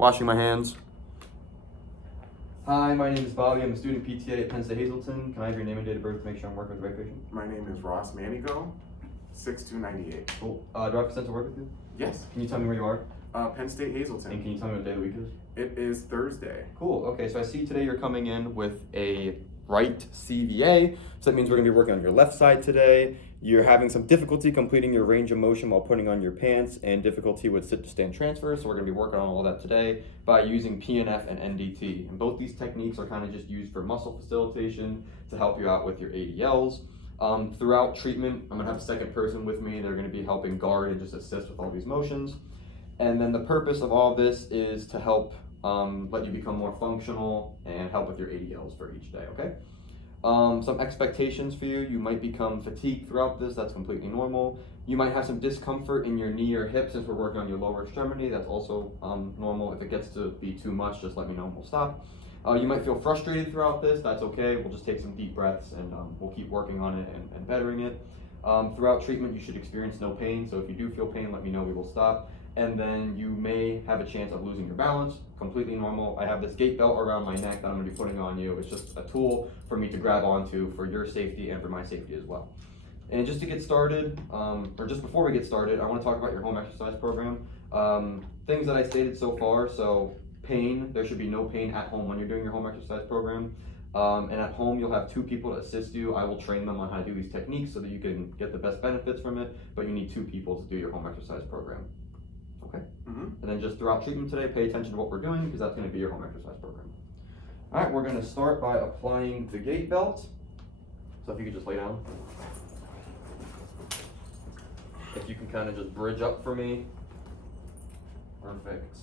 Washing my hands. Hi, my name is Bobby. I'm a student PTA at Penn State Hazleton. Can I have your name and date of birth to make sure I'm working with the right patient? My name is Ross Manigo, 6298. Cool. Do I have consent to work with you? Yes. Can you tell me where you are? Penn State Hazleton. And can you tell me what day of the week it is? It is Thursday. Cool. Okay, so I see today you're coming in with a right CVA. So that means we're going to be working on your left side today. You're having some difficulty completing your range of motion while putting on your pants and difficulty with sit to stand transfer. So we're going to be working on all that today by using PNF and NDT. And both these techniques are kind of just used for muscle facilitation to help you out with your ADLs. Throughout treatment, I'm going to have a second person with me. They're going to be helping guard and just assist with all these motions. And then the purpose of all this is to help let you become more functional and help with your ADLs for each day, okay? Some expectations for you. You might become fatigued throughout this. That's completely normal. You might have some discomfort in your knee or hip since we're working on your lower extremity. That's also normal. If it gets to be too much, just let me know and we'll stop. You might feel frustrated throughout this. That's okay. We'll just take some deep breaths and we'll keep working on it and bettering it. Throughout treatment, you should experience no pain. So if you do feel pain, let me know. We will stop. And then you may have a chance of losing your balance. Completely normal. I have this gait belt around my neck that I'm going to be putting on you. It's just a tool for me to grab onto for your safety and for my safety as well. And just to get started, or just before we get started, I want to talk about your home exercise program. Things that I stated so far. So pain, there should be no pain at home when you're doing your home exercise program. And at home, you'll have 2 people to assist you. I will train them on how to do these techniques so that you can get the best benefits from it, but you need 2 people to do your home exercise program. Okay? And then just throughout treatment today, pay attention to what we're doing because that's going to be your home exercise program. All right, we're going to start by applying the gait belt. So if you could just lay down. If you can kind of just bridge up for me. Perfect.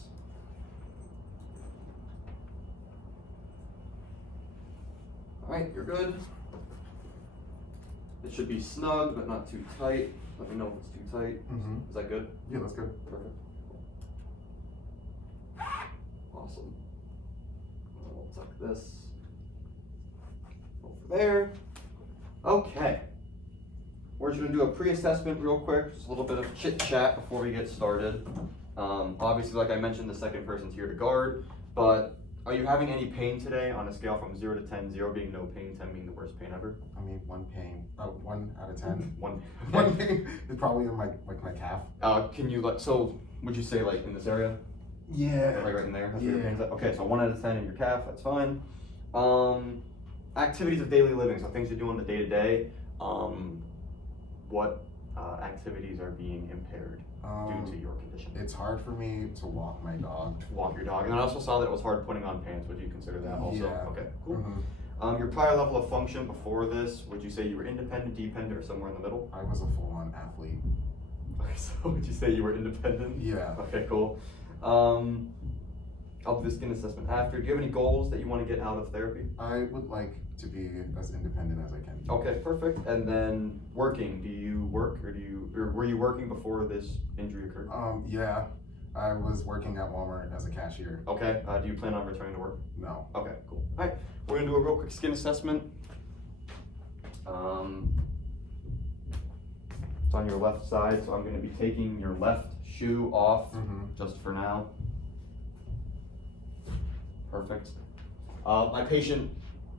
All right, you're good. It should be snug, but not too tight. Let me know if it's too tight. Is that good? Yeah, that's good. Perfect. Awesome. We'll tuck this over there. Okay. We're just going to do a pre-assessment real quick, just a little bit of chit-chat before we get started. Obviously, like I mentioned, the second person's here to guard, but are you having any pain today on a scale from 0 to 10, 0 being no pain, 10 being the worst pain ever? I mean, 1 out of 10. One pain is probably in my calf. Can you so would you say like in this area? Yeah. Like right in there? That's yeah. where your pain's at? Okay, so 1 out of 10 in your calf, that's fine. Activities of daily living, so things you do on the day-to-day. What activities are being impaired due to your condition? It's hard for me to walk my dog. Walk your dog. And I also saw that it was hard putting on pants. Would you consider that also? Yeah. Okay, cool. Your prior level of function before this, would you say you were independent, dependent, or somewhere in the middle? I was a full-on athlete. Okay, so would you say you were independent? Yeah. Okay, cool. I'll do the skin assessment after. Do you have any goals that you want to get out of therapy? I would like to be as independent as I can be. Okay, perfect. And then working, do you work or were you working before this injury occurred? Yeah. I was working at Walmart as a cashier. Okay, do you plan on returning to work? No. Okay, cool. All right, we're gonna do a real quick skin assessment. It's on your left side, so I'm gonna be taking your left shoe off just for now. Perfect. My patient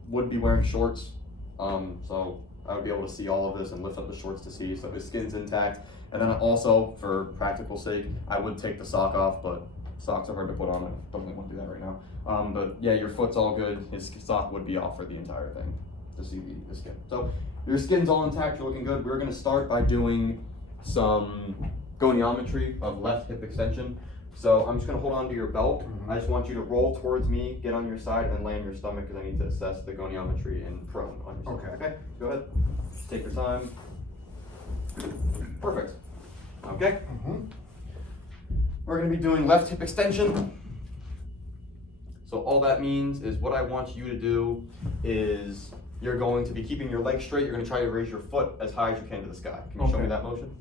would be wearing shorts, so I would be able to see all of this and lift up the shorts to see, so his skin's intact. And then also, for practical sake, I would take the sock off, but socks are hard to put on. I don't really want to do that right now. But yeah, your foot's all good. His sock would be off for the entire thing to see the skin. So your skin's all intact, you're looking good. We're gonna start by doing some goniometry of left hip extension. So I'm just gonna hold on to your belt. I just want you to roll towards me, get on your side, and then lay on your stomach because I need to assess the goniometry in prone on your stomach. Okay, go ahead. Take your time. Perfect. Okay. We're gonna be doing left hip extension. So all that means is what I want you to do is you're going to be keeping your legs straight. You're gonna try to raise your foot as high as you can to the sky. Can you show me that motion?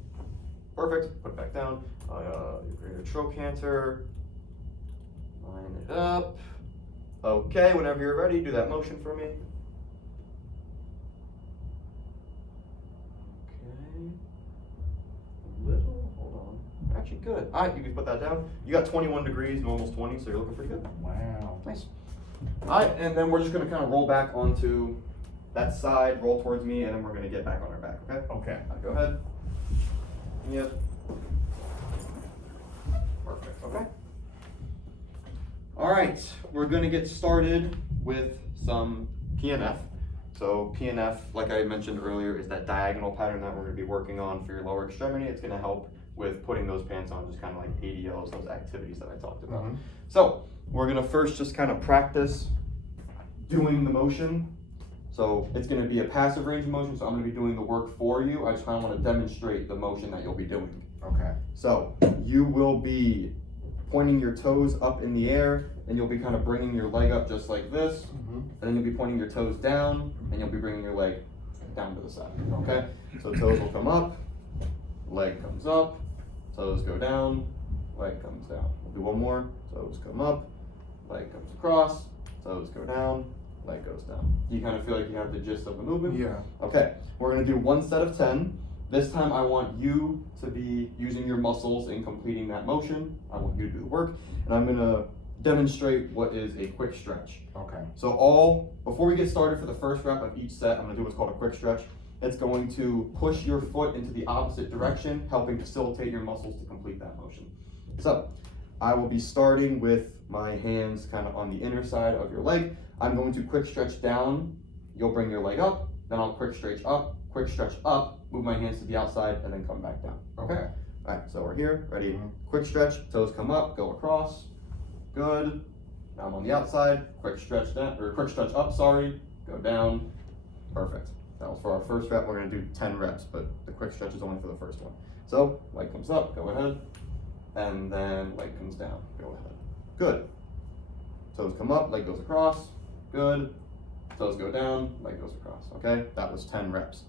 Perfect. Put it back down. Your greater trochanter. Line it up. Okay, whenever you're ready, do that motion for me. Okay. A little, hold on. stretching. Good. All right, you can put that down. You got 21 degrees, normal's 20, so you're looking pretty good. Wow. Nice. All right, and then we're just gonna kind of roll back onto that side, roll towards me, and then we're gonna get back on our back, okay? Okay. All right, go ahead. Yep. Perfect, okay. All right, we're gonna get started with some PNF. So PNF, like I mentioned earlier, is that diagonal pattern that we're gonna be working on for your lower extremity. It's gonna help with putting those pants on, just kind of like ADLs, those activities that I talked about. Mhm. So we're gonna first just kind of practice doing the motion. So it's gonna be a passive range of motion, so I'm gonna be doing the work for you. I just kind of wanna demonstrate the motion that you'll be doing. Okay. So you will be pointing your toes up in the air, and you'll be kind of bringing your leg up just like this, Mhm. and then you'll be pointing your toes down, and you'll be bringing your leg down to the side, okay? So toes will come up, leg comes up, toes go down, leg comes down. We'll do one more, toes come up, leg comes across, toes go down, leg goes down. Do you kind of feel like you have the gist of the movement? Yeah. Okay, we're gonna do one set of 10. This time I want you to be using your muscles in completing that motion. I want you to do the work, and I'm gonna demonstrate what is a quick stretch. Okay. So before we get started for the first rep of each set, I'm gonna do what's called a quick stretch. It's going to push your foot into the opposite direction, helping facilitate your muscles to complete that motion. So I will be starting with my hands kind of on the inner side of your leg. I'm going to quick stretch down. You'll bring your leg up, then I'll quick stretch up, move my hands to the outside, and then come back down. Okay. All right, so we're here, ready? Mhm. Quick stretch, toes come up, go across. Good. Now I'm on the outside, quick stretch down, or quick stretch up, sorry, go down. Perfect. That was for our first rep. We're gonna do 10 reps, but the quick stretch is only for the first one. So, leg comes up, go ahead. And then leg comes down, go ahead. Good. Toes come up, leg goes across. Good. Toes go down, leg goes across, okay? That was 10 reps.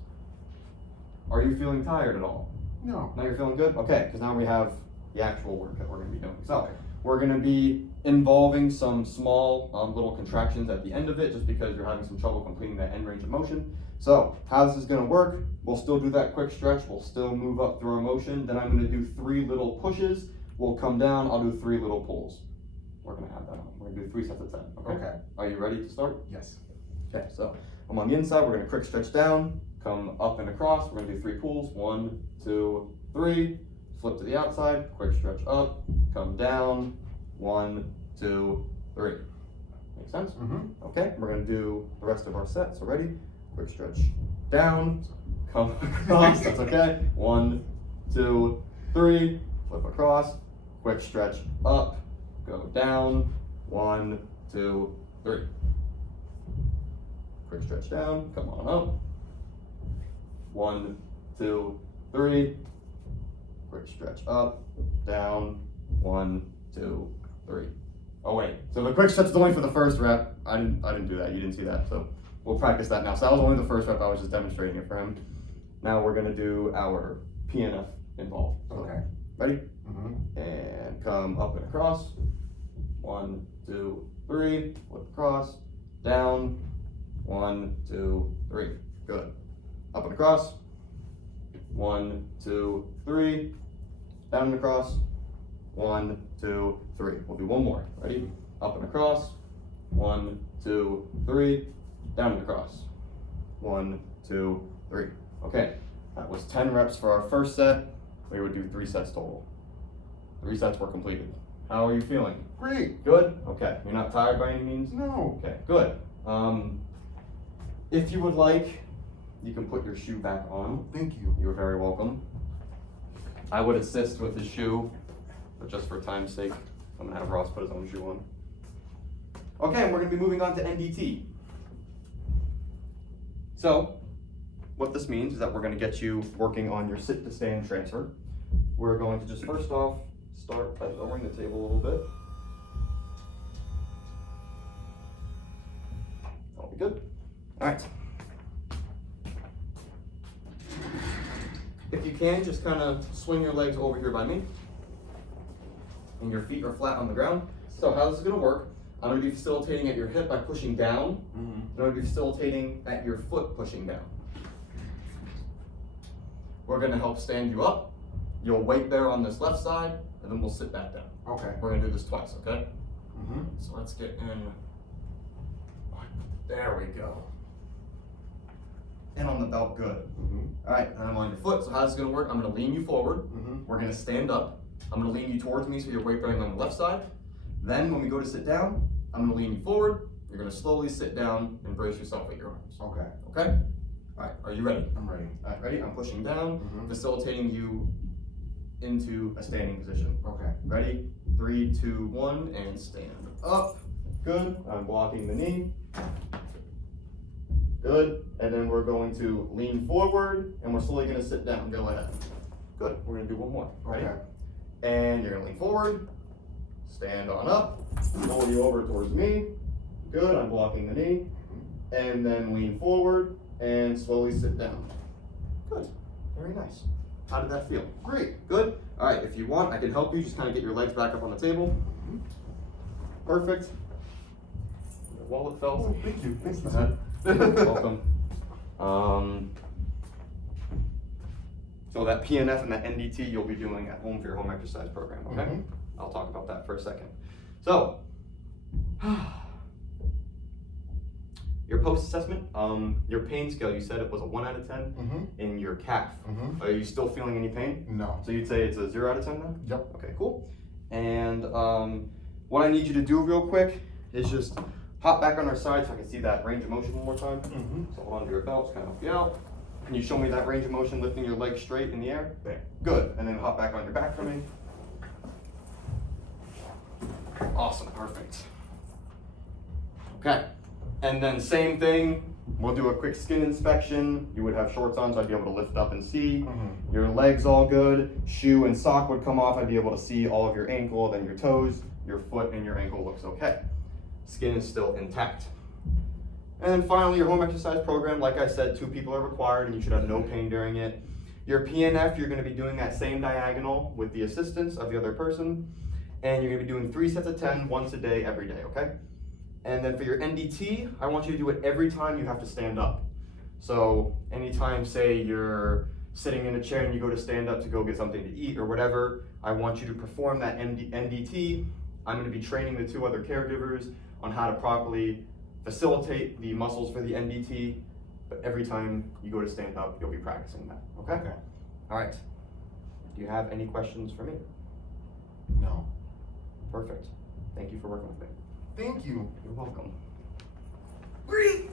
Are you feeling tired at all? No. Now you're feeling good? Okay, because now we have the actual work that we're gonna be doing. So, we're gonna be involving some small little contractions at the end of it, just because you're having some trouble completing that end range of motion. So, how this is gonna work, we'll still do that quick stretch, we'll still move up through our motion, then I'm gonna do 3 little pushes, we'll come down, I'll do 3 little pulls. We're gonna add that on. We're gonna do 3 sets of 10, okay? Okay. Are you ready to start? Yes. Okay, so I'm on the inside, we're gonna quick stretch down, come up and across, we're gonna do 3 pulls, 1, 2, 3, flip to the outside, quick stretch up, come down, 1, 2, 3. Make sense? Mhm. Okay, we're gonna do the rest of our set, so ready? Quick stretch down, come across, that's okay. 1, 2, 3, flip across, quick stretch up, go down, 1, 2, 3. Quick stretch down, come on up. 1, 2, 3. Quick stretch up, down, 1, 2, 3. Oh wait, so the quick stretch is only for the first rep. I didn't do that, you didn't see that, so we'll practice that now. So that was only the first rep, I was just demonstrating it for him. Now we're gonna do our PNF involved. So, Okay. ready? Mhm. And come up and across. 1, 2, 3, flip across, down, 1, 2, 3. Good. Up and across. 1, 2, 3. Down and across. 1, 2, 3. We'll do one more. Ready? Up and across. 1, 2, 3. Down and across. 1, 2, 3. Okay, that was 10 reps for our first set. We would do 3 sets total. 3 sets were completed. How are you feeling? Great. Good? Okay. You're not tired by any means? No. Okay, good. If you would like, you can put your shoe back on. Thank you. You're very welcome. I would assist with the shoe, but just for time's sake, I'm gonna have Ross put his own shoe on. Okay, and we're gonna be moving on to NDT. So, what this means is that we're gonna get you working on your sit to stand transfer. We're going to just first off start by lowering the table a little bit. That'll be good. All right. If you can, just kind of swing your legs over here by me. And your feet are flat on the ground. So how this is gonna work, I'm gonna be facilitating at your hip by pushing down. Mhm. I'm gonna be facilitating at your foot pushing down. We're gonna help stand you up. You'll wait there on this left side, and then we'll sit back down. Okay. We're gonna do this twice, okay? Mm-hmm. So let's get in. There we go. In on the belt, good. Mm-hmm. All right, and I'm on your foot, so how's this gonna work? I'm gonna lean you forward. Mm-hmm. We're gonna stand up. I'm gonna lean you towards me so your weight bearing on the left side. Then when we go to sit down, I'm gonna lean you forward. You're gonna slowly sit down and brace yourself with your arms. Okay. Okay? All right, are you ready? I'm ready. All right, ready? I'm pushing down, Mhm. facilitating you into a standing position. Okay. Ready? 3, 2, 1, and stand up. Good. I'm blocking the knee. Good. And then we're going to lean forward, and we're slowly going to sit down. Go ahead. Good. We're going to do one more. Ready? Okay. And you're going to lean forward. Stand on up. Roll you over towards me. Good. I'm blocking the knee. And then lean forward and slowly sit down. Good. Very nice. How did that feel? Great. Good. All right. If you want, I can help you. Just kind of get your legs back up on the table. Perfect. Your wallet fell. Oh, thank you. Thank you, sir. Welcome. So that PNF and that NDT you'll be doing at home for your home exercise program, okay? Mhm. I'll talk about that for a second. So, your post-assessment, your pain scale, you said it was a 1 out of 10 Mm-hmm. in your calf. Mm-hmm. Are you still feeling any pain? No. So you'd say it's a 0 out of 10 now? Yep. Okay, cool. And what I need you to do real quick is just hop back on our side so I can see that range of motion one more time. Mm-hmm. So hold on to your belts, kind of help you out. Can you show me that range of motion, lifting your legs straight in the air? There. Good. And then hop back on your back for me. Awesome, perfect. Okay. And then same thing, we'll do a quick skin inspection. You would have shorts on, so I'd be able to lift up and see. Mm-hmm. Your legs all good. Shoe and sock would come off. I'd be able to see all of your ankle, then your toes, your foot, and your ankle looks okay. Skin is still intact. And then finally, your home exercise program, like I said, 2 people are required and you should have no pain during it. Your PNF, you're gonna be doing that same diagonal with the assistance of the other person. And you're gonna be doing 3 sets of 10 once a day, every day, okay? And then for your NDT, I want you to do it every time you have to stand up. So anytime, say you're sitting in a chair and you go to stand up to go get something to eat or whatever, I want you to perform that NDT. I'm gonna be training the 2 other caregivers on how to properly facilitate the muscles for the NDT, but every time you go to stand up, you'll be practicing that, okay? Okay. All right. Do you have any questions for me? No. Perfect. Thank you for working with me. Thank you. You're welcome. Great.